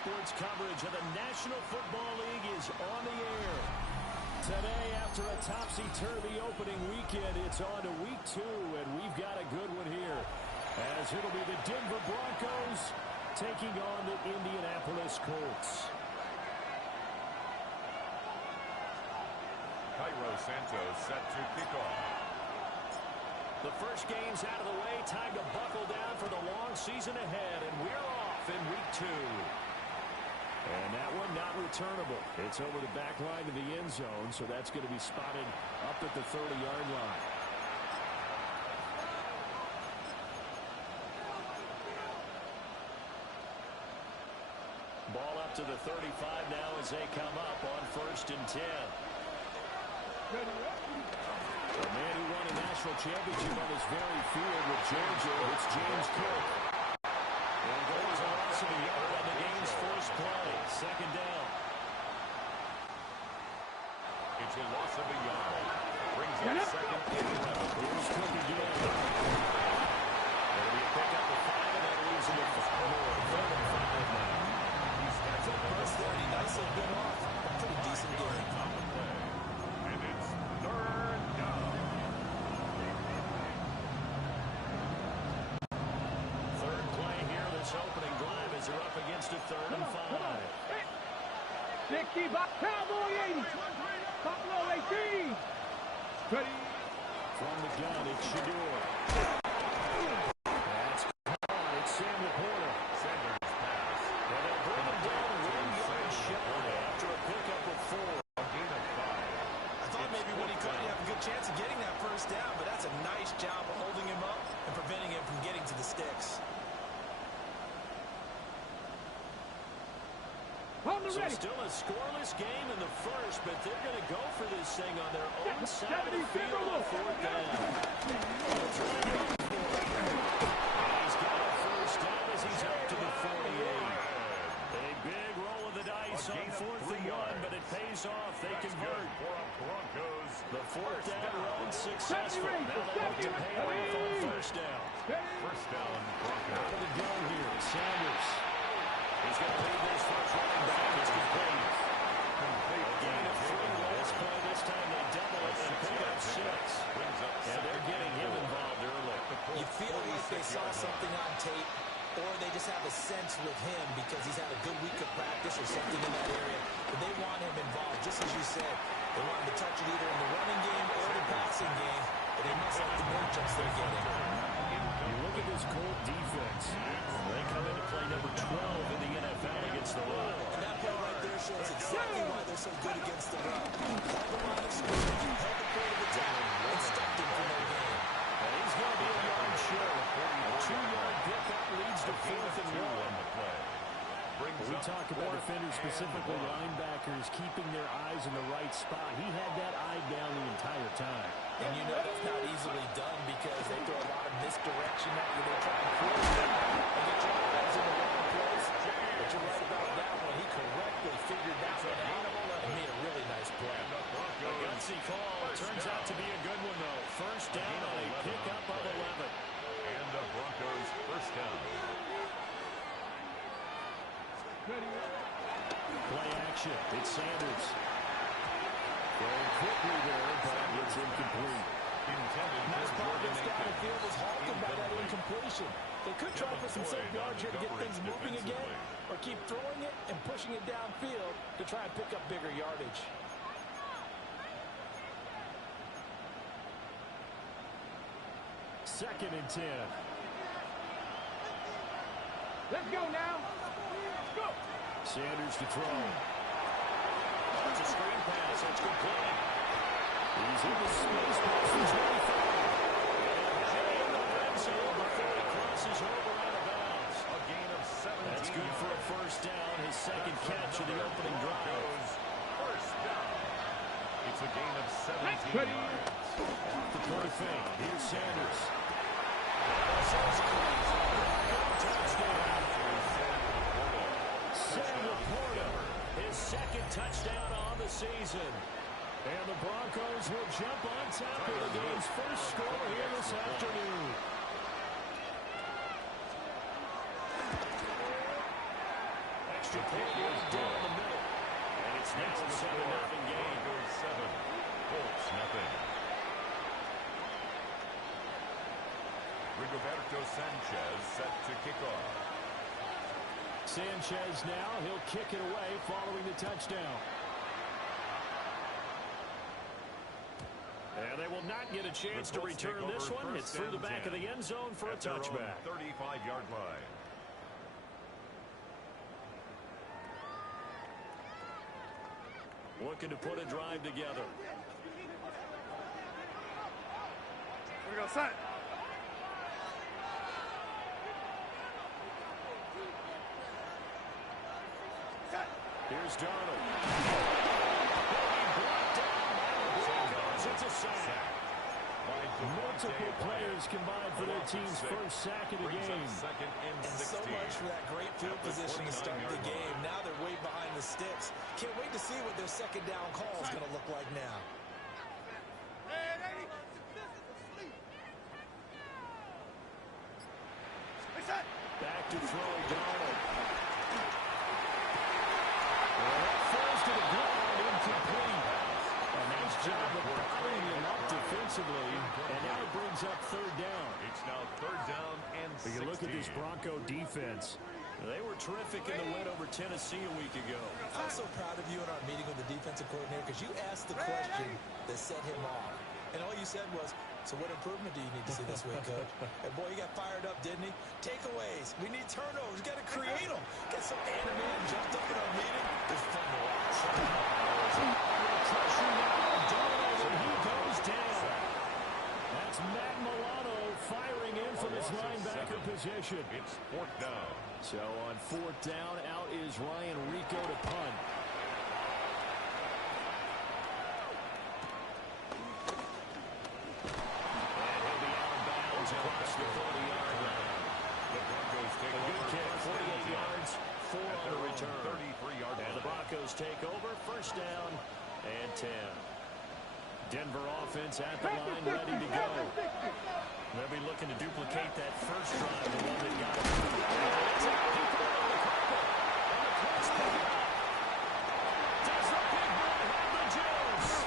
Sports coverage of the National Football League is on the air. Today, after a topsy-turvy opening weekend, it's on to week 2, and we've got a good one here. As it'll be the Denver Broncos taking on the Indianapolis Colts. Cairo Santos set to kick off. The first game's out of the way. Time to buckle down for the long season ahead, and we're off in week 2. And that one not returnable. It's over the back line to the end zone, so that's going to be spotted up at the 30-yard line. Ball up to the 35 now as they come up on 1st and 10. The man who won a national championship on this very field with Georgia, it's James Cook. And there was a loss of a yard on the game's first play. 2nd down. It's a loss of a yard. Brings up 2nd and 11. Here's Cook again. It'll be a pickup of 5, and that leaves him with 5 more. 3rd and 5 now. He starts at First 30, nicely been off. A pretty decent game. on the play. And it's 3rd down. 3rd play here, this opening drive as they're up against a 3rd and 5. 60 by Cowboy 80. Buffalo 18. Ready. From the gun, it's Shador. That's caught. It's Sam Laporta. Sanders pass. And they'll bring him down 1 yard shy after a pickup of 4. A gain of 5. I thought maybe when he caught, you have a good chance of getting that first down, but that's a nice job of holding him up and preventing him from getting to the sticks. So still a scoreless game in the first, but they're going to go for this thing on their own side of the field on 4th down. They'll try to go for it. He's got a first down as he's up to the 48. A big roll of the dice on 4th and 1, but it pays off. They convert. Broncos. The 4th down run successful. Now they have to pay off on 1st down. First down, Out Broncos. of the gun here, Sanders. He's going to lead this first running back. It's complete. A gain of 3 last play. This time they double it and pick up 6. And they're getting him involved early. You feel like they saw something on tape, or they just have a sense with him because he's had a good week of practice or something in that area. But they want him involved, just as you said. They want him to touch it either in the running game or the passing game, but they must like the matchups they're getting. You look at this Colt defense. They come into play number 12 in the NFL against the run. And that play right there shows exactly why they're so good against the run. Held the line of scrimmage, held the point of attack, and stopped him from their game. And he's going to be a yard short. A 2-yard pickup leads to 4th and 1. We talk about defenders, specifically linebackers, keeping their eyes in the right spot. He had that eye down the entire time. And you know that's not easily done because they throw a lot of misdirection at you. They try to force it and get your eyes in the wrong place. But you're right about that one. He correctly figured that one out and made a really nice play. A gutsy call. Turns out to be a good one, though. First down on a pickup of 11. And the Broncos first down. Play action. It's Sanders. Going quickly there, but it's incomplete. Nice progress down the field was halted by that incompletion. They could try for some safe yards here to get things moving again, or keep throwing it and pushing it downfield to try and pick up bigger yardage. Second and 10. Let's go now. Go. Sanders to throw. It's a screen pass. It's complete. He's in the space. Pass is 25. And in the red zone before he crosses over out of bounds. A gain of 17. That's good for a first down. His second catch of the opening drive. First down. It's a gain of 17 Ready. yards. Off the play fake. Here's Sanders. Sam Laporta, his second touchdown on the season. And the Broncos will jump on top of the game's first score here this afternoon. extra point right down the middle. And it's now a 7-0 game. Broncos 7, Colts nothing. Rigoberto Sanchez set to kick off. Sanchez now, he'll kick it away following the touchdown. And they will not get a chance to return this one. It's through the back of the end zone for a touchback. 35-yard line. Looking to put a drive together. Here we go, set. Here's Darnold. Blocked down by the Broncos. It's a sack. Multiple players combined for their team's first sack of the game. And so much for that great field position to start the game. Now they're way behind the sticks. Can't wait to see what their second down call is going to look like now. Back to throw, Darnold. Falls to the ground, incomplete. A nice job of bottling him up defensively, and now it brings up third down. It's now third down and 16. You look at this Bronco defense. They were terrific in the win over Tennessee a week ago. I'm so proud of you in our meeting with the defensive coordinator because you asked the question that set him off. And all you said was, so what improvement do you need to see this week, Coach? And boy, he got fired up, didn't he? Takeaways. We need turnovers. We got to create them. Get so animated and jumped up in our meeting. It's fun to watch. Pressure now, Darnold, and he goes down. That's Matt Milano firing in from his linebacker position. It's fourth down. So on fourth down, out is Ryan Rico to punt. Across the 40-yard line. The Broncos take A good over. kick, 48 yards, 4 on the return. 33-yard line. And the Broncos take over, first down and 10. Denver offense at the line, ready to go. They'll be looking to duplicate that first drive, the one that got it. It's out deep around the carpet. And the Colts pick it up. Does the big boy have the juice?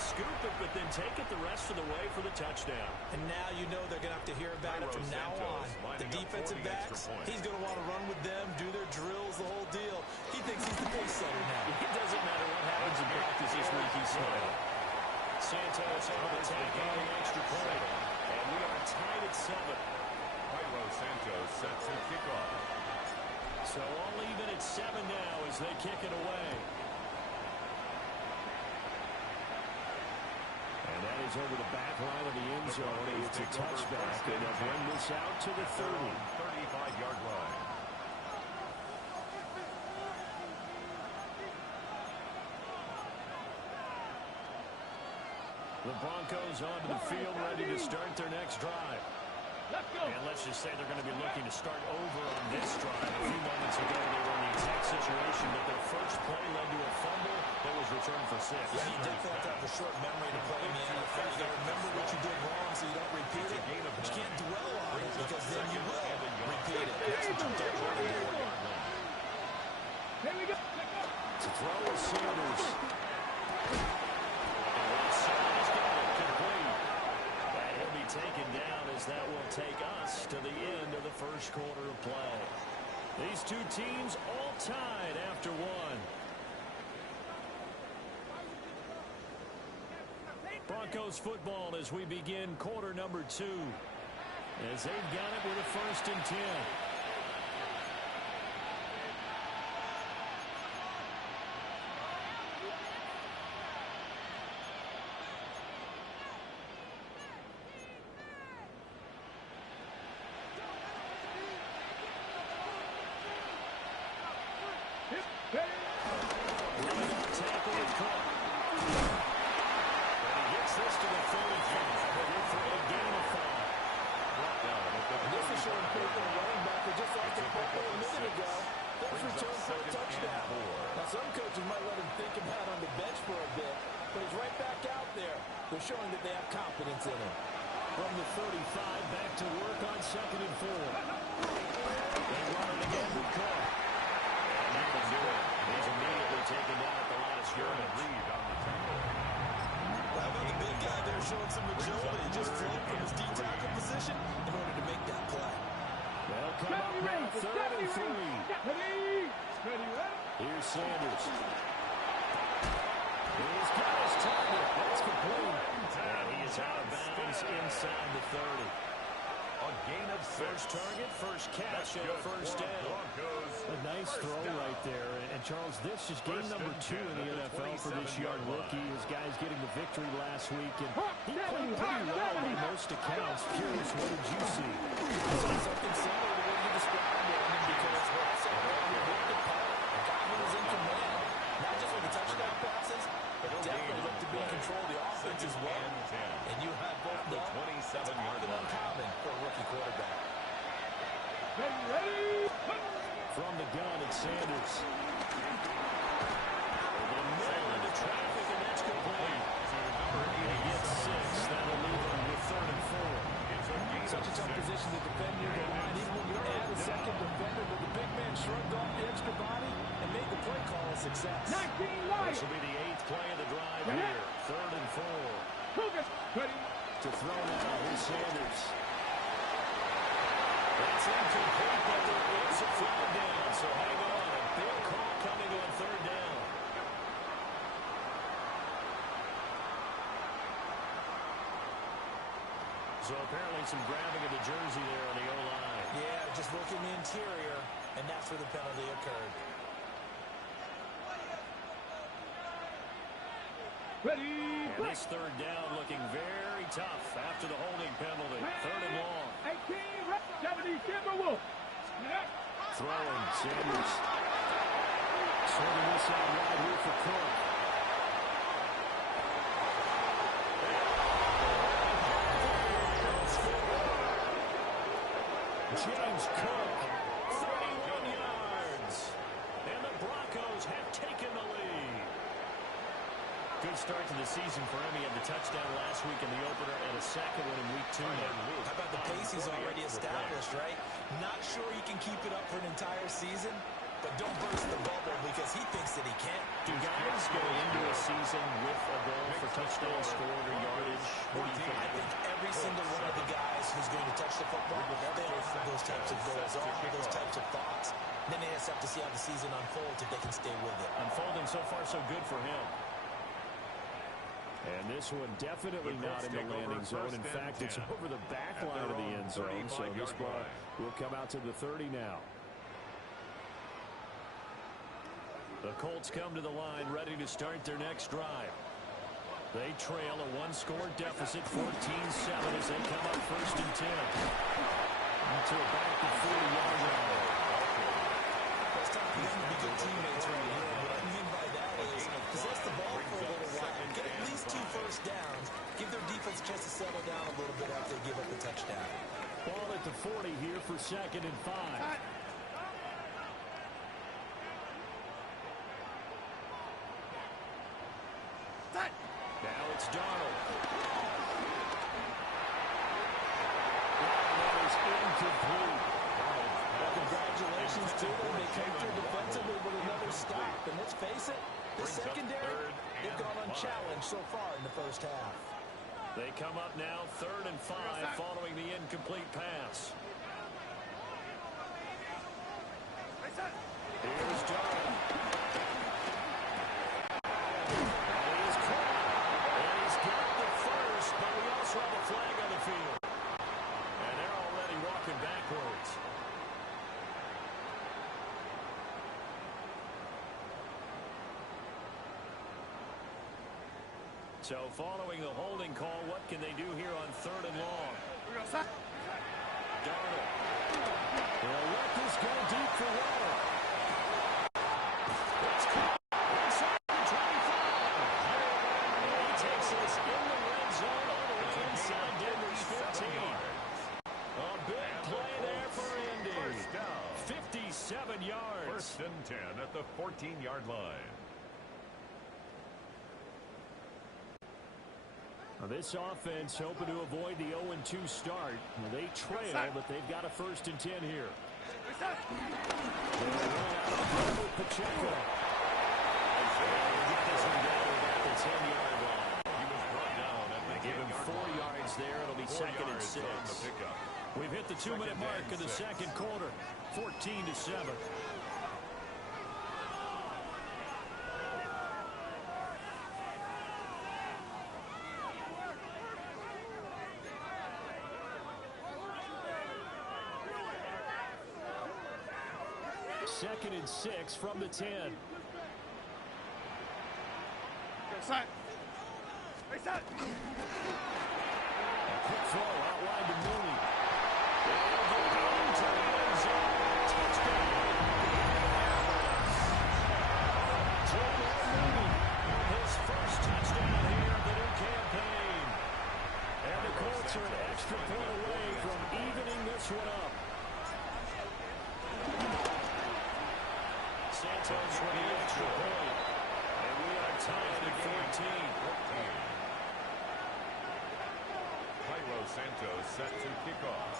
Scoop it, but then take it the rest of the way for the touchdown. And now you know they're going to have to hear about it from now on. The defensive backs, he's going to want to run with them, do their drills, the whole deal. He thinks he's the pace setter now. It doesn't matter what happens in practice this week, he's smiling. Santos on the attack on the extra point. And we are tied at 7. Cairo Santos sets to kick off. So all even at 7 now as they kick it away. And that is over the back line of the end zone. It's a touchback, and they'll bring this out to the 30. 35-yard line. The Broncos onto the field, ready to start their next drive. Let's go. And let's just say they're going to be looking to start over on this drive. A few moments ago, they were in the exact situation that their first play led to a fumble that was returned for 6. Yeah, you definitely have to have a short memory to play in the NFL. You got to remember what you did wrong so you don't repeat it. But you can't dwell on it because then you will repeat it. That's what you don't want to do. Here we go. To throw is Sanders. And he'll be taken down as that will take us to the end of the first quarter of play. These two teams all tied after one. Broncos football as we begin quarter number 2. As they've got it with a 1st and 10. Some coaches might let him think about on the 35, back to work on 2nd and 4. They run it again with Cook. And that will do it. He's immediately taken down at the line of scrimmage. Lead on the tackle. How about the big guy there showing some agility, just float from his D-tackle position in order to make that play. They'll come up now, 3rd and 3. Here's Sanders. He's got his target. That's complete. And he is out of bounds inside the 30. A gain of 6. First target, first catch, and a first down. Broncos. A nice throw right there. And Charles, this is game number 2 in the NFL for this young rookie. His guys getting the victory last week, and he played pretty well by most accounts. Curious, what did you see? I saw something similar to what you described, Brandon, because what I saw earlier with the punt, the guy who was in command, not just with the touchdown passes, but definitely looked to be in control of the offense as well. And you have both the 27-yard line. Uncommon for a rookie quarterback. From the gun, it's Sanders. The middle into traffic, and that's complete. He gets 6. That'll leave him with 3rd and 4. Such a tough position to defend near the line, even when you add a second defender, but the big man shrugged off the extra body and made the play call a success. This will be the 8th play of the drive here. 3rd and 4. To throw now, here's Sanders. That's incomplete, but there is a flag down, so hang on. A big call coming on 3rd down. So apparently some grabbing of the jersey there on the O-line. Yeah, just working the interior, and that's where the penalty occurred. And this 3rd down looking very tough after the holding penalty. 3rd and long. Throwing, Sanders. Swinging this out right here for Cook. James Cook, 31 yards. And the Broncos have taken the lead. Good start to the season for him. He had the touchdown last week in the opener and a second one in week 2 now. How about the pace he's already established, right? Not sure he can keep it up for an entire season, but don't burst the bubble because he thinks that he can't. Do guys go into a season with a goal for touchdown scored or yardage? What do you think? I think every single one of the guys who's going to touch the football, they all have those types of goals, all have those types of thoughts. Then they just have to see how the season unfolds if they can stay with it. Unfolding so far so good for him. And this one definitely not in the landing zone. In fact, it's over the back line of the end zone. So this ball will come out to the 30 now. The Colts come to the line ready to start their next drive. They trail a 1-score deficit, 14-7 as they come up 1st and 10. Into a back to 40-yard line. It's time for them to be good teammates right here. What I mean by that is possess the ball for a little while. Get at least 2 first downs. Give their defense a chance to settle down a little bit after they give up the touchdown. Ball at the 40 here for 2nd and 5. Now it's Darnold. That is incomplete. Well, congratulations to them. They came through defensively with another stop. And let's face it, the secondary, they've gone unchallenged so far in the first half. They come up now 3rd and 5 following the incomplete pass. Here's Darnold. And he's caught. And he's got the first, but we also have a flag on the field. And they're already walking backwards. So following the holding call, what can they do here on 3rd and long? Darnold. They'll let this go deep for water. It's caught inside the 25. And he takes us in the red zone all the way inside Denver's 15. A big play there for Indy. 57 yards. 1st and 10 at the 14-yard line. This offense hoping to avoid the 0-2 start. They trail, but they've got a 1st and 10 here. Pacheco. Get this one down at the 10-yard line. He was brought down at the Give him 4 yards there. It'll be 2nd and 6. We've hit the 2-minute mark in the 2nd quarter. 14-7. Second and 6 from the 10. Side. Hey, side. A quick throw out wide to Mooney. Touchdown. His first touchdown here of the new campaign. And the Colts are an extra point away from evening this one up. Santos with the extra point. And we are tied at 14. Cairo Santos set to kick off.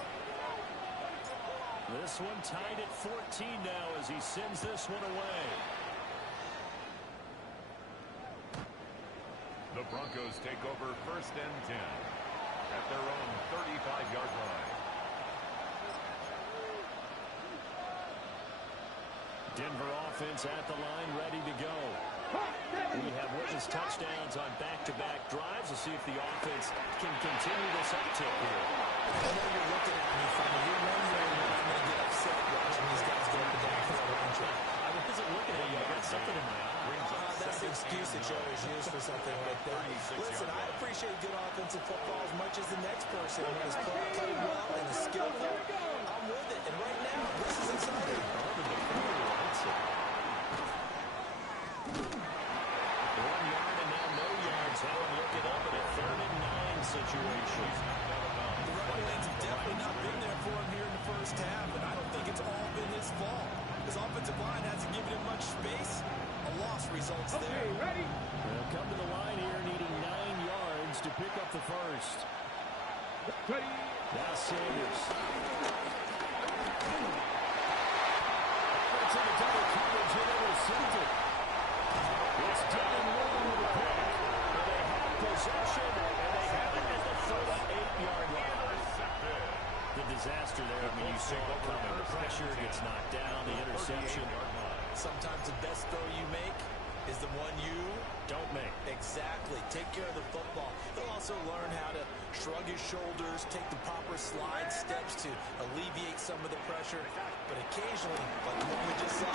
This one tied at 14 now as he sends this one away. The Broncos take over 1st and 10 at their own 35-yard line. Denver offense at the line, ready to go. We have witnessed touchdowns on back-to-back drives. We'll see if the offense can continue this uptick here. I know you're looking at me funny. You're wondering when I'm going to get upset watching these guys go up and down for a run track. I wasn't looking at you. I got something in my eye. That's the excuse that you always use for something like that. Listen, I appreciate good offensive football as much as the next person. When his played well and is skillful, I'm with it. And right now, this is exciting. 1 yard and now no yards. Have him look it up in a 3rd and 9 situation. The running lanes have definitely not been there for him here in the first half, and I don't think it's all been his fault. His offensive line hasn't given him much space. A loss results there. Okay, ready? They'll come to the line here needing 9 yards to pick up the first. Ready? Now Sanders. That's in the double coverage and intercepted. It's Devin Lloyd with a pick. They have possession, and they have it at the 38-yard line. The disaster there, I mean, you saw it coming. The pressure gets knocked down, the interception. Sometimes the best throw you make is the one you don't make. Exactly. Take care of the football. He'll also learn how to shrug his shoulders, take the proper slide steps to alleviate some of the pressure. But occasionally, like the one we just saw,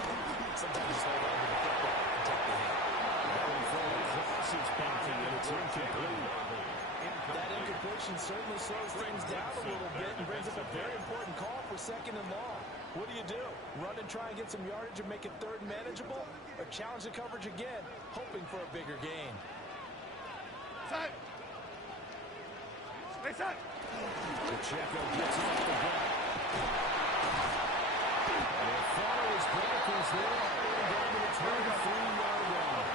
sometimes just hold on to the football and take the hit. Crosses backing and it's incomplete. That incompletion certainly slows things down a little bit and brings up a very important call for 2nd and long. What do? Run and try and get some yardage and make it 3rd and manageable? Or challenge the coverage again, hoping for a bigger gain? Side. Hey, side. Pacheco gets off the block. And follows Broncos there. Down to the 23-yard line.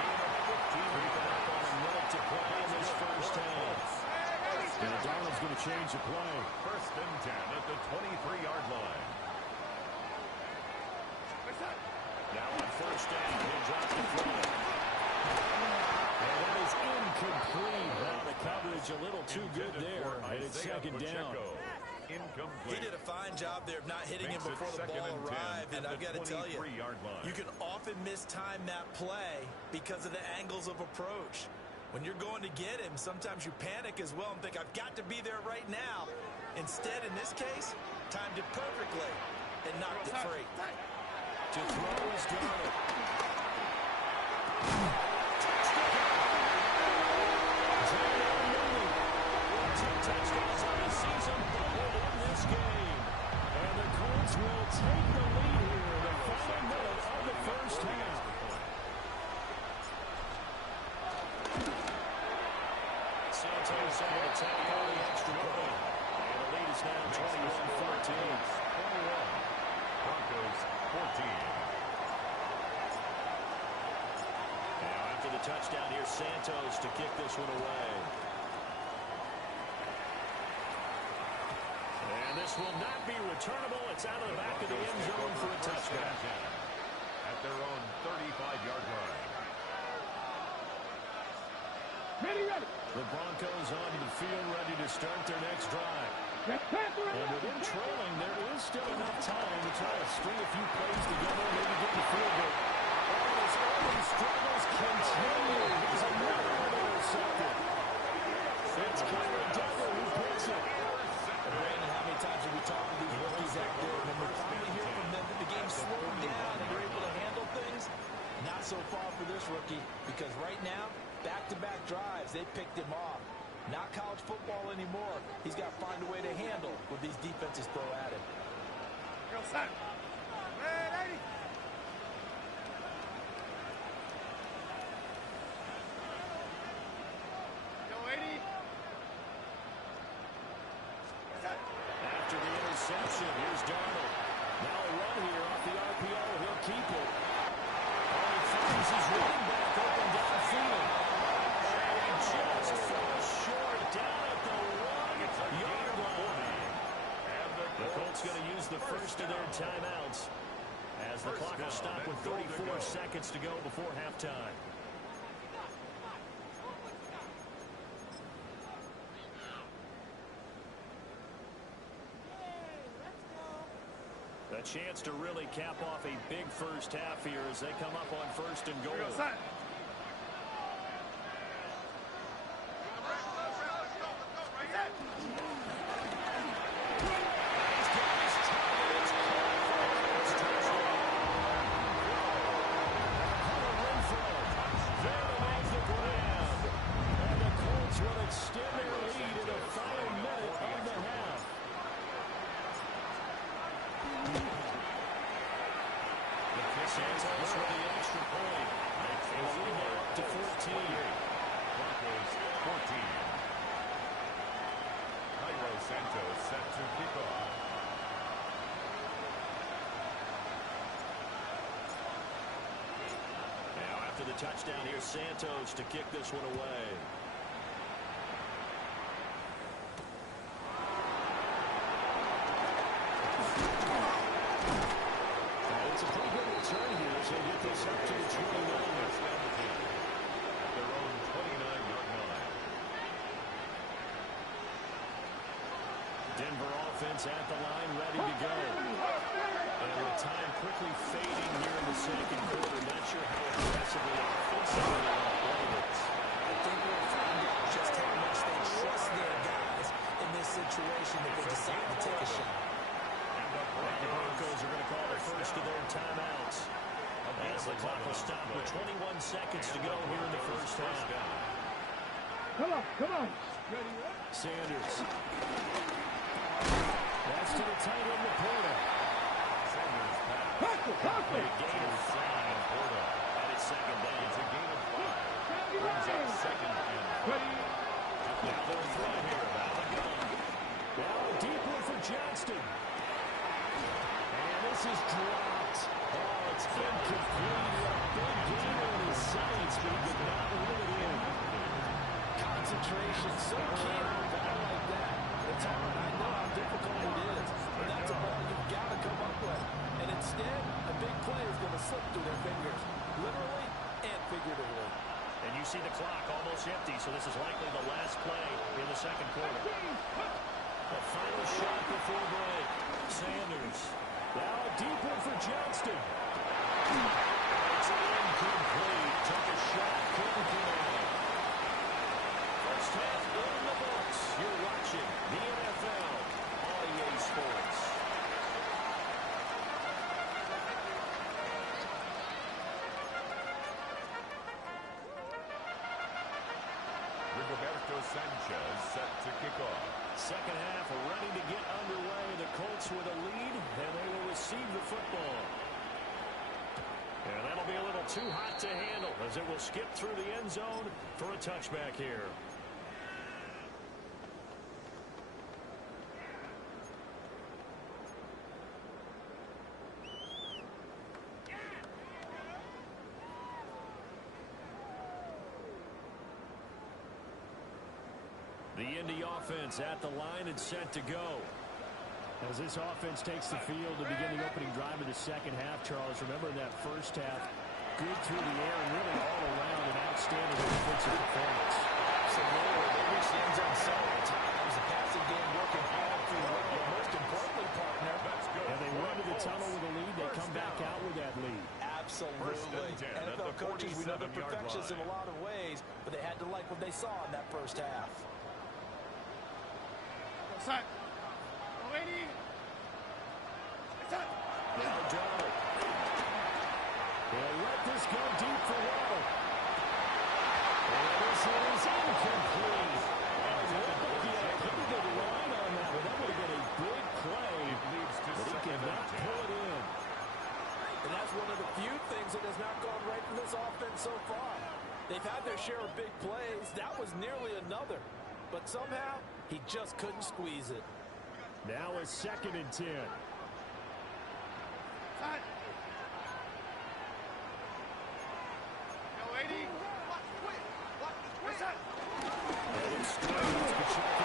Creeping up on a minute to play in this first half. And Donald's going to change the play. 1st and 10 at the 23-yard line. Now on 1st down, he'll drop the flag. And that is incomplete. Now the coverage a little too good there. And it's 2nd down. He did a fine job there of not hitting him before the ball arrived. And I've got to tell you, you can often mistime that play because of the angles of approach. When you're going to get him, sometimes you panic as well and think, I've got to be there right now. Instead, in this case, timed it perfectly and knocked it free. To throw is Donald. Two touchdowns on the season, bundled in this game. And the Colts will take the lead here in the final minute of the first half. Santos able to take on the extra point. And the lead is now 21-14. Broncos 14. Now after the touchdown here, Santos to kick this one away. This will not be returnable. It's out of the back of the end zone for a touchback. At their own 35-yard line. Ready. The Broncos onto the field, ready to start their next drive. And with them trailing, there is still enough time to try to string a few plays together and maybe get the field goal. And his early struggles continue. He's another one intercepted. It's Kyler Duggar who picks it. Brandon, how many times have we talked to these rookies out there? When we finally hear from them that the game slowed down and they're able to handle things, not so far for this rookie, because right now, back-to-back drives, they picked him off. Not college football anymore. He's got to find a way to handle what these defenses throw at him. Go, son. Ready. Go, 80. After the interception, here's Darnold. Now a run here off the RPO. He'll keep it. Oh, he finds his running back open downfield. And he just falls short down at the 1-yard line. The Colts going to use the first of their timeouts as the clock will stop with 34 seconds to go before halftime. A chance to really cap off a big first half here as they come up on first and goal. Go, son. Santos with the extra point. And we'll go up to 14. Broncos 14. Cairo Santos set to kick off. Now after the touchdown, here's Santos to kick this one away. It's a pretty good return here as they get this up to the 29. At their own 29-yard line. Denver offense at the line, ready to go. And with time quickly fading here in the second quarter, not sure how aggressively offensively they want to play this. I think we'll find out just how much they trust their guys in this situation if they decide to take a shot. The Broncos are going to call the first of their timeouts as the clock will stop with 21 seconds to go here in the first half. Come on. Ready. Sanders. That's to the tight end, Laporta. Sanders pass. A gain of 5. Laporta at its second down. It's a gain of 5. Brings up second and 5. Now they'll throw here about the gun. Now deep one for Johnston. And this is dropped. Oh, it's incomplete. A big gainer in his sights, but he did not reel it in. Concentration, so key on a ball like that. It's hard. I know how difficult it is, but that's a ball you've got to come up with. And instead, a big play is going to slip through their fingers, literally and figuratively. And you see the clock almost empty, so this is likely the last play in the second quarter. The final shot before break. Sanders. Now a deep one for Johnston. It's incomplete. Took a shot, couldn't connect. First half in the books. You're watching the NFL on EA Sports. Rigoberto Sanchez set to kick off. Second half ready to get underway. The Colts with a lead, and they will receive the football. And that'll be a little too hot to handle as it will skip through the end zone for a touchback here. The Indy offense at the line and set to go. As this offense takes the field to begin the opening drive of the second half, Charles, remember in that first half, good through the air and really all around an outstanding defensive performance. Absolutely. They reached the end zone several times. The passing game working all through well. But most importantly, partner, and they went to the tunnel with a lead. They come back out with that lead. Absolutely. NFL coaches, we know they're perfectionists in a lot of ways, but they had to like what they saw in that first half. Set. 80. Set. Now Darnold. They'll let this go deep for Waddle. And this is incomplete. And it looked like he had a pretty good line on that one. That would have been a big play, but he cannot pull it in. And that's one of the few things that has not gone right for this offense so far. They've had their share of big plays. That was nearly another. But somehow, he just couldn't squeeze it. Now a 2nd and 10. Set. Go 80. Set. And it's straight. It's Pacheco.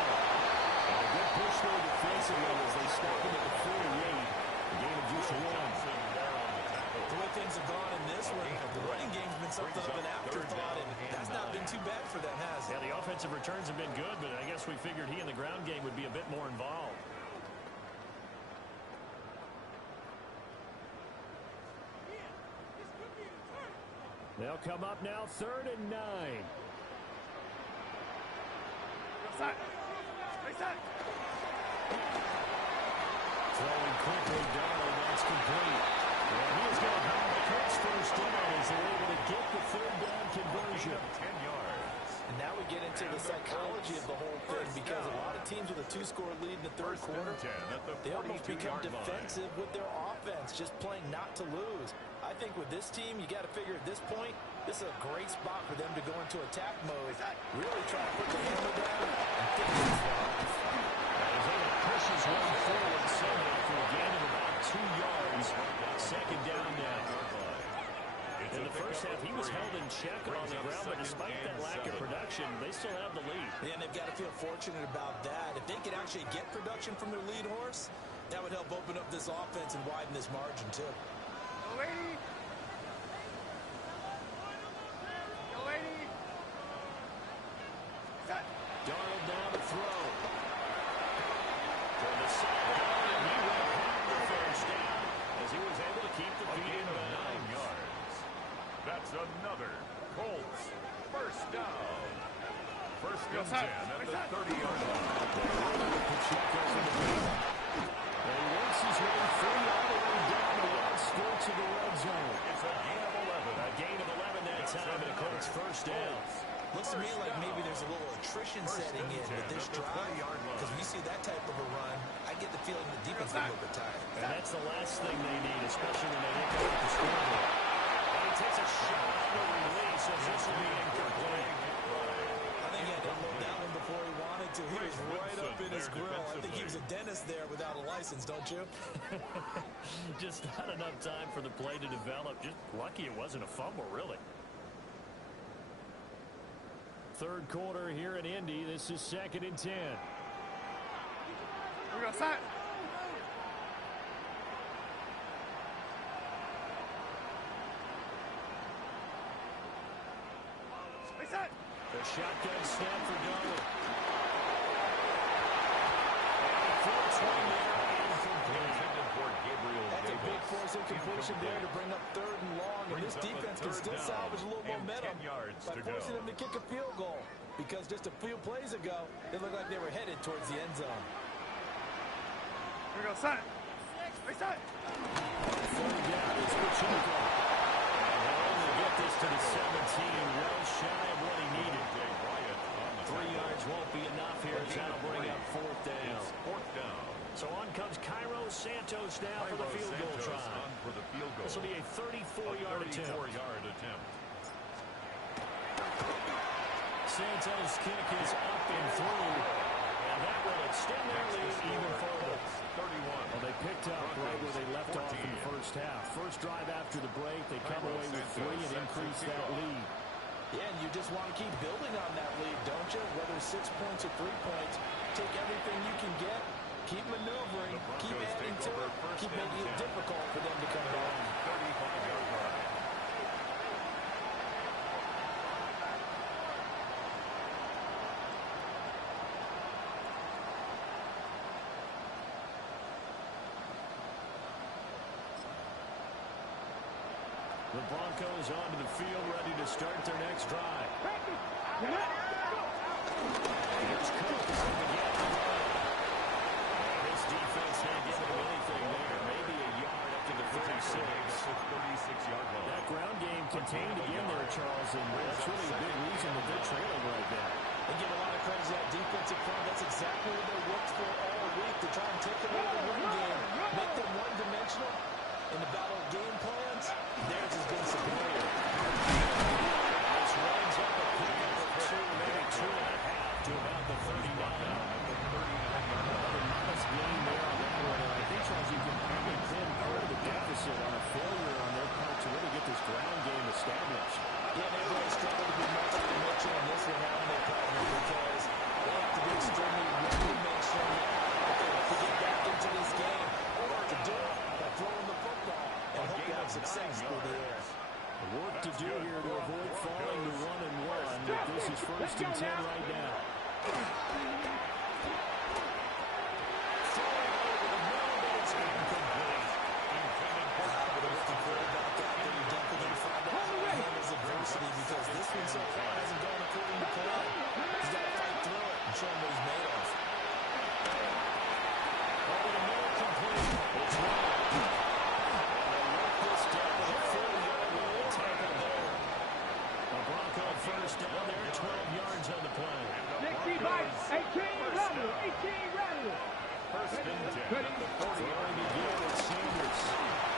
And a good push there defensively as they stop him at the 48. A gain of just 1. The way things have gone in this one, the running game's been something of an afterthought, and that's not been too bad for them, has it? Yeah, the offensive returns have been good, but I guess we figured he in the ground game would be a bit more involved. They'll come up now, 3rd and 9. Set. Set. Throwing quickly, Darnold, that's complete. And he is going to have the Colts first down as they're able to get the 3rd down conversion. 10 yards. And now we get into the psychology of the whole thing, because a lot of teams with a 2-score lead in the third quarter, they almost become defensive with their offense, just playing not to lose. I think with this team, you got to figure at this point, this is a great spot for them to go into attack mode, really try to put the hammer down and finish this one off. As he pushes one forward somehow for a gain of about 2 yards. 2nd down now. In the first half, he was held in check on the ground, but despite that lack of production, they still have the lead. And they've got to feel fortunate about that. If they could actually get production from their lead horse, that would help open up this offense and widen this margin, too. Go 80. Go 80. Set. Darnold now to throw. From the sideline, and he went home the first down as he was able to keep the feet in bounds. 9 yards. That's another Colts first down. 1st and 10 at the 30-yard line. Pacheco from the field. And he works his way free all the way down the wide skirts of the red zone. It's a gain of 11. A gain of 11 that time, and a Colts first down. Looks to me like maybe there's a little attrition setting in with this drive, because when you see that type of a run, I get the feeling the defense is a little bit tired. And that's the last thing they need, especially when they look up at the scoreboard. And he takes a shot on the release, as this will be incomplete. I think he had to unload that one before he wanted to. He was right up in his grill. I think he was a dentist there without a license, don't you? Just not enough time for the play to develop. Just lucky it wasn't a fumble, really. 3rd quarter here in Indy. This is 2nd and 10. Here we go. Set. Set. The shotgun snap for Darnold. That's a big force incompletion there to bring up 3rd and long, and this defense can still salvage a little momentum by forcing them to kick a field goal, because just a few plays ago, it looked like they were headed towards the end zone. Here we go. Set. Set. 3rd down is Pacheco. And they'll only get this to the 17, well shy of what he needed. 3 yards won't be enough here as that'll bring up 4th down. 4th down. So on comes Cairo Santos now for the field goal try. This will be a 34-yard attempt. Santos' kick is up and through, and that will extend their lead even further. 31. Well, they picked up right where they left off in the first half. First drive after the break, they come away with 3 and increase that lead. Yeah, and you just want to keep building on that lead, don't you? Whether 6 points or 3 points, take everything you can get Keep maneuvering, keep adding to it, keep making it difficult for them to come back. 35-yard line. The Broncos onto the field, ready to start their next drive. Here's Cook from the gap. This defense not giving them anything there. Maybe a yard up to the 36. 36-yard line. That ground game contained again there, Charles, and that's really a big reason that they're trailing right now. They give a lot of credit to that defensive front. That's exactly what they worked for all week, to try and take away the run game, make them one-dimensional. In the battle of game plans, theirs has been superior. This runs up a pickup of 2, maybe 2.5 to about the 39. Another modest gain there on that one. And I think, Charles, you can probably pin part of the deficit on a failure on their part to really get this ground game established. Yeah, they've really struggled to be multi-dimensional in this one now in their partner, because they have to be extremely one-dimensional if they have to get back into this game, or to do it by throwing the football and hope to have success through the air. Work to do here to avoid falling to 1-1, but this is 1st and 10 right now. Because this one so far hasn't gone according to plan. He's got to fight through it and show him what he's made of. Over the middle, complete. It's right. They'll work this down to the 40-yard line. Tackle there. A Bronco first down there, 12 yards on the play. 18 rattle. First and 10 at the 40-yard Throwing again at Sanders.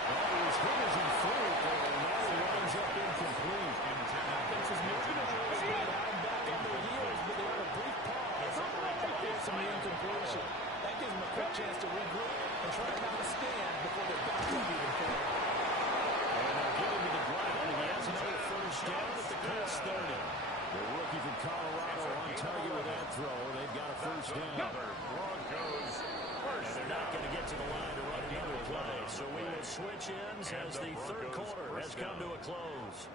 Oh, he was hit as he threw it there, and now he winds up incomplete. Offense is moving on. Back on their heels, but they had a brief pause. Some incompletion. That gives them a quick chance to regroup and try to mount a stand before they're back up even further. And they'll get him to the ground, and he has another first down at the Colts 30. The rookie from Colorado on target with that throw. They've got a first down. Broncos. And they're not going to get to the line to run another play. So we will switch ends as the third quarter has come to a close.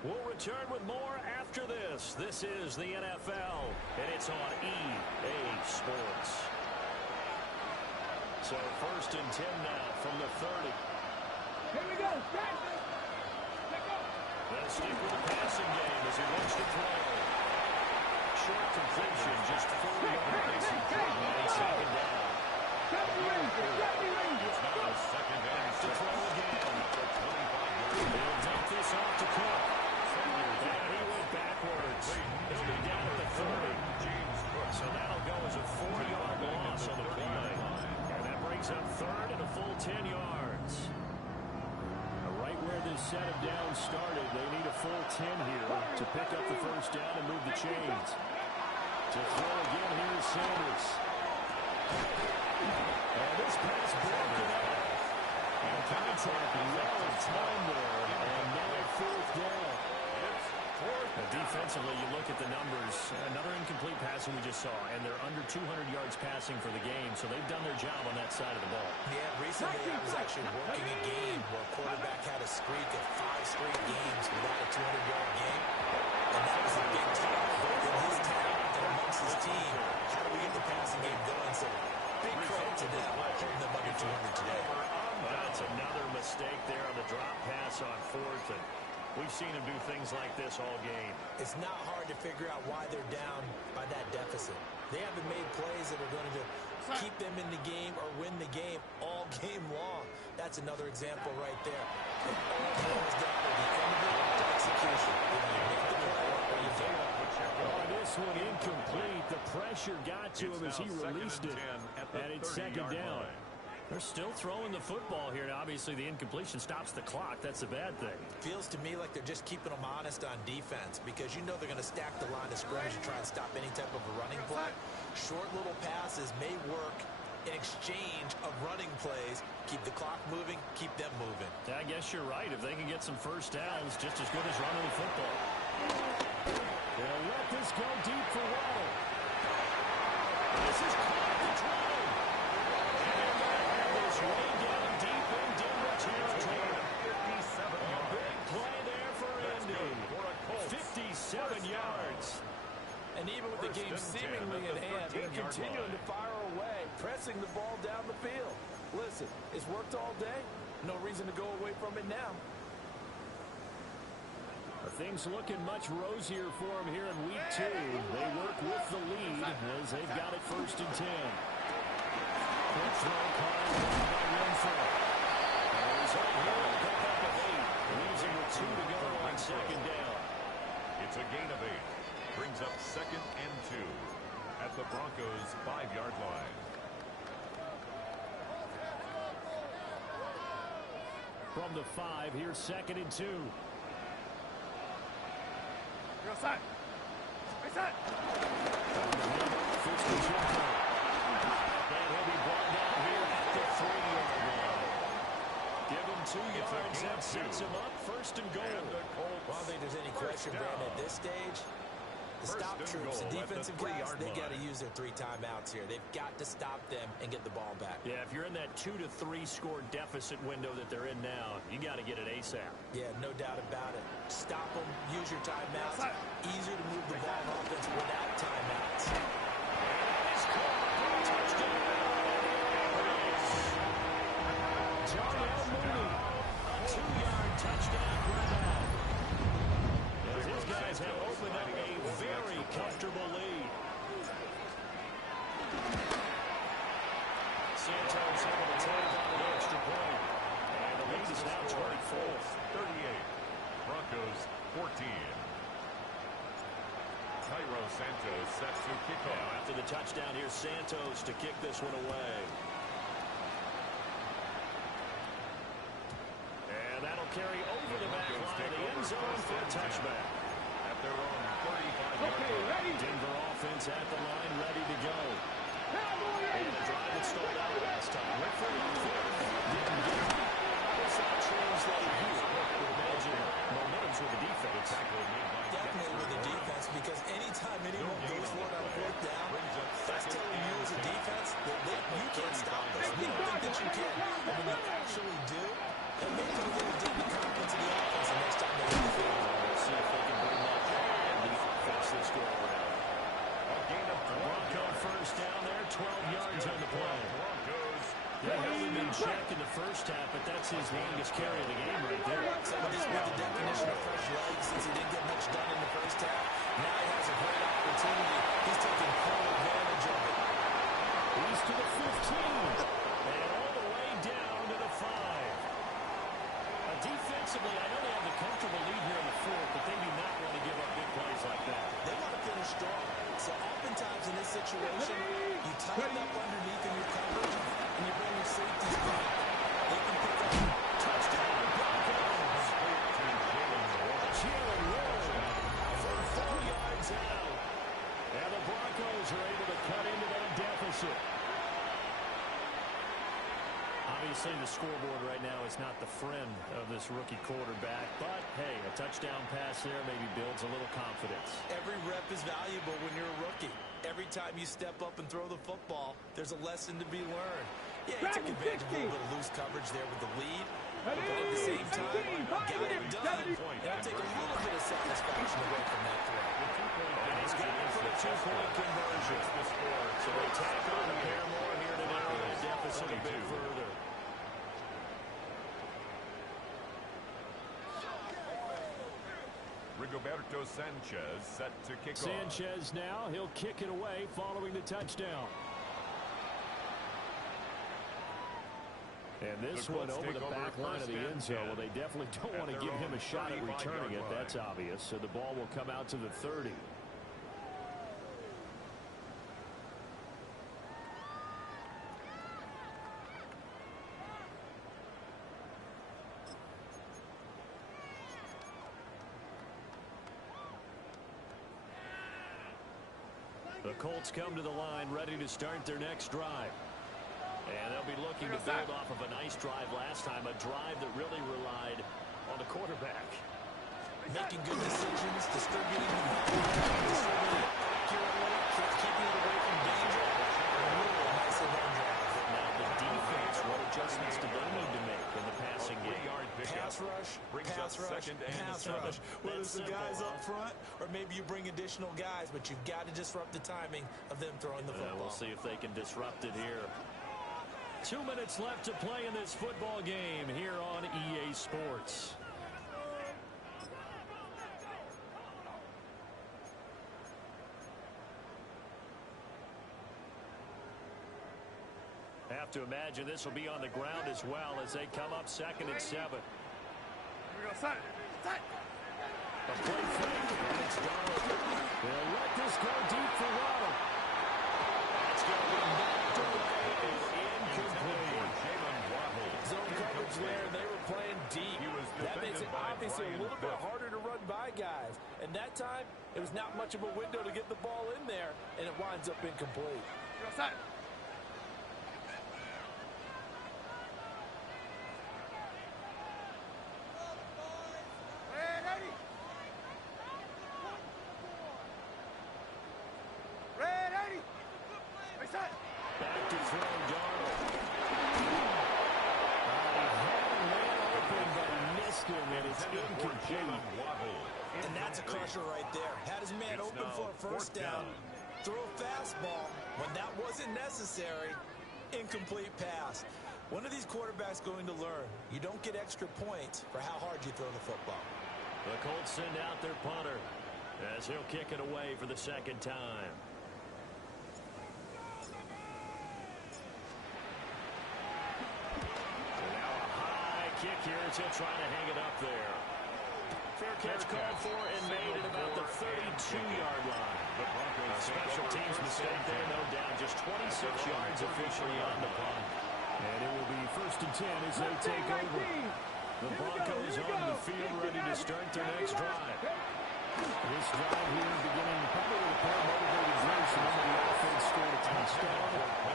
We'll return with more after this. This is the NFL, and it's on EA Sports. So 1st and 10 now from the 30. Here we go. They'll stick with the passing game as he looks to throw. Short completion, just 4 yards. Second down. It's now a second down. To throw again. They'll dump this off to Cook. And he went backwards. He'll be down at the 30. So that'll go as a 4-yard loss on the play. And that brings up third and a full 10 yards. Right where this set of downs started, they need a full 10 here to pick up the first down and move the chains. To throw again, here's Sanders. And this pass broken up. And contact well timed there. And now 4th down. Defensively, you look at the numbers. Another incomplete passing we just saw, and they're under 200 yards passing for the game, so they've done their job on that side of the ball. Yeah, recently I was actually working a game where a quarterback had a streak of 5 straight games without a 200-yard game, and that was a big talk both in his town and amongst his team. How do we get the passing game going? So big credit to them holding them under 200 today. That's another mistake there on the drop pass on 4th, and we've seen him do things like this all game. It's not hard to figure out why they're down by that deficit. They haven't made plays that are going to keep them in the game or win the game all game long. That's another example right there. It all comes down to the end of it, to execution. Either you make the play or you don't. Oh, this one incomplete. The pressure got to him as he released it, and it's second down. They're still throwing the football here. Now, obviously, the incompletion stops the clock. That's a bad thing. Feels to me like they're just keeping them honest on defense, because you know they're going to stack the line of scrimmage and try and stop any type of a running play. Short little passes may work in exchange of running plays. Keep the clock moving, keep them moving. I guess you're right. If they can get some first downs, just as good as running the football. They'll let this go deep for Waddle. This is caught at the 20. It's way down deep in Denver territory. 57 yards. Big play there for Indy. 57 yards. And even with the game seemingly in hand, they're continuing to fire away, pressing the ball down the field. Listen, it's worked all day. No reason to go away from it now. Things looking much rosier for them here in week 2. They work with the lead as they've got it 1st and 10. Quick throw caught by Renfro. He's up here and pick up a 8. Leaves him with 2 to go on 2nd down. It's a gain of 8. Brings up 2nd and 2 at the Broncos' 5-yard line. From the 5, here's 2nd and 2. You're outside. Outside. And he'll be brought down here at the 3-yard line. Give him 2 yards. That sets him up 1st and goal. Well, I don't think there's any question, Brandon, at this stage. The stop troops, the defensive guys, they got to use their 3 timeouts here. They've got to stop them and get the ball back. Yeah, if you're in that 2 to 3 score deficit window that they're in now, you got to get it ASAP. Yeah, no doubt about it. Stop them, use your timeouts. Easier to move the ball on offense without timeouts. John Mooney, a 2-yard touchdown grab. As his guys have opened up a very comfortable lead. Santos able to take on an extra point. And the lead is now 24. 38. Broncos 14. Cairo Santos set to kick off. After the touchdown, here's Santos to kick this one away. And that'll carry over the back line of the end zone for a touchback. At their own 35-yard line. Denver offense at the line, ready to go. And the drive that stalled out last time. Rickford on foot. Didn't get it. It's not translated here. I would imagine momentum's with the defense. Definitely with the defense, because anytime anyone goes for it on 4th down, that's telling you as a defense that you can't stop us. We don't think that you can. And when you actually do, it may put a little dip in confidence in the offense the next time they hit the field. We'll see if they can bring that and the offense this go around. A gain of Bronco 1st down there, 12 yards on the play. They held him in check in the 1st half, but that's his longest carry of the game right there. So this was the definition of fresh legs since he didn't get much done in the 1st half. Now he has a great opportunity. He's taking full advantage of it. He's to the 15. And all the way down to the 5. Defensively, I know they have the comfortable lead here in the 4th, but they do not want to give up big plays like that. They want to finish strong. So oftentimes in this situation, you tighten up underneath in your coverage, and you bring your safeties back. They can pick up touchdown Broncos. Jalen Warren for 4 yards out. And the Broncos are able to cut into that deficit. Obviously, the scoreboard right now is not the friend of this rookie quarterback. But, hey, a touchdown pass there maybe builds a little confidence. Every rep is valuable when you're a rookie. Every time you step up and throw the football, there's a lesson to be learned. Yeah, he took advantage of a little bit of loose coverage there with the lead. But at the same time, got it done. That'll take a little bit of satisfaction away from that throw. And he's got it for the 2-point conversion. So they tack on a pair more here to narrow that deficit a bit further. Rigoberto Sanchez set to kick off. Sanchez now, he'll kick it away following the touchdown. And this one over the back line of the end zone. Well, they definitely don't want to give him a shot at returning it. That's obvious. So the ball will come out to the 30. The Colts come to the line ready to start their next drive. And they'll be looking to build off of a nice drive last time, a drive that really relied on the quarterback. Making good decisions, distributing the ball, distributing it accurately, keeping it away from danger. Really nice run drive. Now the defense won't adjustments do they need to make in the passing game? Pass rush, pass rush. Whether it's the guys up front or maybe you bring additional guys, but you've got to disrupt the timing of them throwing the football. We'll see if they can disrupt it here. 2 minutes left to play in this football game here on EA Sports. Have to imagine this will be on the ground as well as they come up 2nd and 7. Here we go, set. A play fake, and it's Donald. They'll let this go deep for Waddle. That's going to be knocked away and incomplete. Zone coverage there, they were playing deep. That makes it obviously a little bit harder to run by guys. And that time, it was not much of a window to get the ball in there, and it winds up incomplete. Here we go, set. Back to throw, Darnold. He had a man open, but he missed him, and it's incomplete. And that's a crusher right there. Had his man open for a first down. Throw a fastball when that wasn't necessary. Incomplete pass. When are these quarterbacks going to learn? You don't get extra points for how hard you throw the football. The Colts send out their punter as he'll kick it away for the 2nd time. Kick here as he'll try to hang it up there. Fair catch called for and made at about the 32-yard line. A special teams mistake there, no doubt. Just 26 yards officially on the punt. And it will be 1st and 10 as they take over. The Broncos on the field ready to start their next drive. This drive here beginning probably with a pair of motivated drinks, and then the offense scored a touchdown.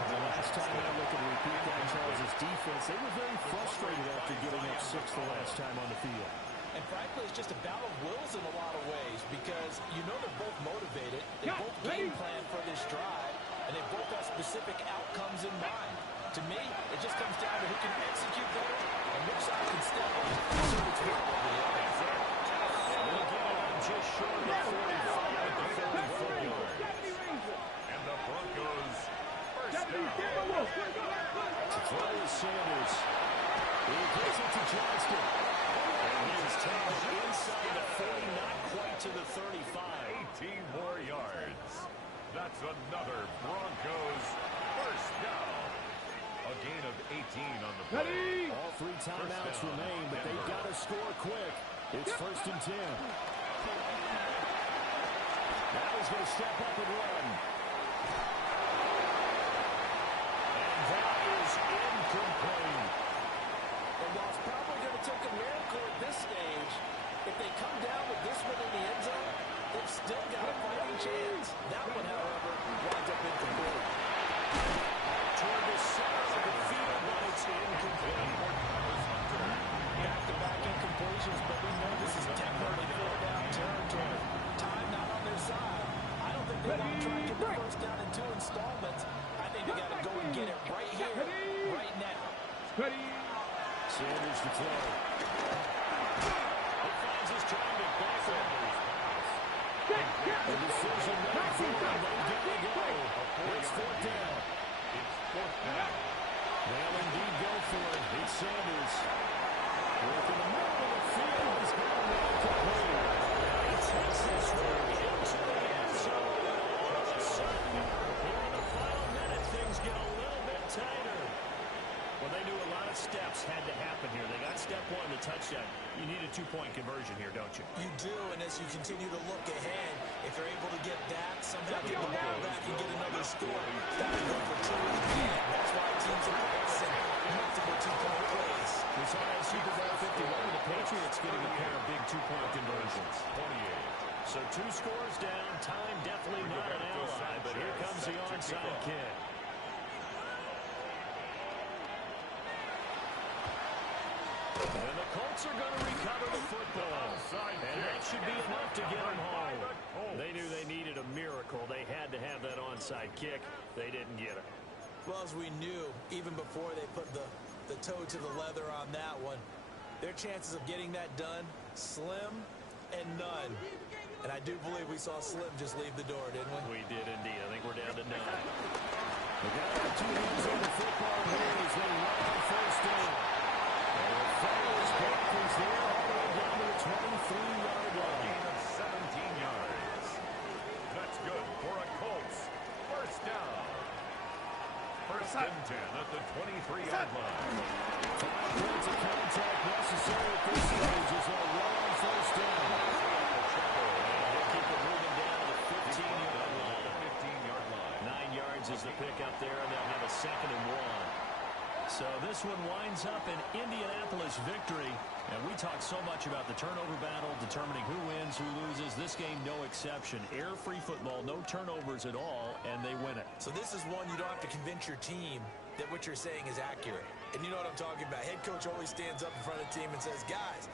The last time I look at the repeat that Charles' defense, they were very frustrated after giving up 6 the last time on the field. And frankly, it's just a battle of wills in a lot of ways because you know they're both motivated. They both game plan for this drive, and they both have specific outcomes in mind. To me, it just comes down to who can execute better and which side can step up. So it's one over the other. Just short of 45 at the 34-yard. And the Broncos first down. Throw is Sanders. He gives it to Johnston. And he's taken inside the 40, not quite to the 35. 18 more yards. That's another Broncos first down. A gain of 18 on the play. All 3 timeouts remain, but they've got to score quick. It's 1st and 10. Now he's going to step up and run. And that is incomplete. And while it's probably going to take a miracle at this stage, if they come down with this one in the end zone, they've still got a fighting chance. That one, however, winds up incomplete. Toward the center of the field, but it's incomplete. Back-to-back incompletions, but we know this is definitely four-down territory. Time not on their side. I don't think they want to try and get the first down in 2 installments. I think they got to go and get it right here, right now. Sanders to throw. He finds his target back. The decision not for them. They get to go. It's 4th down. It's 4th down. They'll indeed go for it. It's Sanders. Work in the middle of the field. He's got him incomplete. He takes this one into the end zone. All of a sudden, here in the final minute, things get a little bit tighter. Well, they knew a lot of steps had to happen here. They got step 1, the touchdown. You need a 2-point conversion here, don't you? You do, and as you continue to look ahead, if you're able to get that, somehow get the ball back and get another score, that can go for 2 again. That's why teams are pressing multiple 2-point plays. We saw that Super Bowl 51 with the Patriots getting a pair of big 2-point conversions. 28. So 2 scores down. Time definitely not an ally, but here comes the onside kick. And the Colts are going to recover the football. And that should be enough to get them home. They knew they needed a miracle. They had to have that onside kick. They didn't get it. Well, as we knew, even before they put the the toe to the leather on that one. Their chances of getting that done, slim and none. And I do believe we saw Slim just leave the door, didn't we? We did indeed. I think we're down to none. They got to have 2 hands on the football here as they run on first down. And the Fires Broncos there all the way down to the 23-yard line. Gain of 17 yards. That's good for a Colts. First down. First and 10 at the 23-yard line. 5 points of contact necessary at this stage as they'll run on first down. And they'll keep it moving down to the 15-yard line. 15-yard line. 9 yards is the pick up there, and they'll have a 2nd and 1. So this one winds up an Indianapolis victory. And we talk so much about the turnover battle, determining who wins, who loses. This game, no exception. Air-free football, no turnovers at all, and they win it. So this is one you don't have to convince your team that what you're saying is accurate. And you know what I'm talking about. Head coach always stands up in front of the team and says, guys,